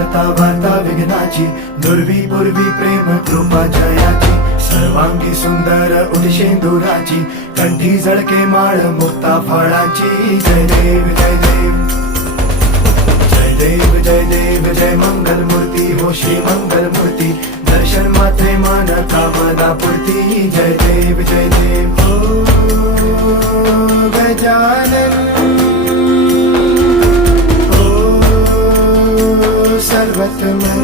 वार्ता वार्ता विघ्नाची, दुर्वी पूर्वी प्रेम कृपा जयाची, सर्वांगी सुंदर उदिशेंदुराची, कंठी झळके माळ मुक्ता फळाची. जय देव जय देव जय देव जय देव जय मंगल मूर्ती हो श्री मंगल मूर्ती, दर्शन मात्रे मान कामना पूर्ती. जय देव जय देव ओ गजानन ओ सर्वतमन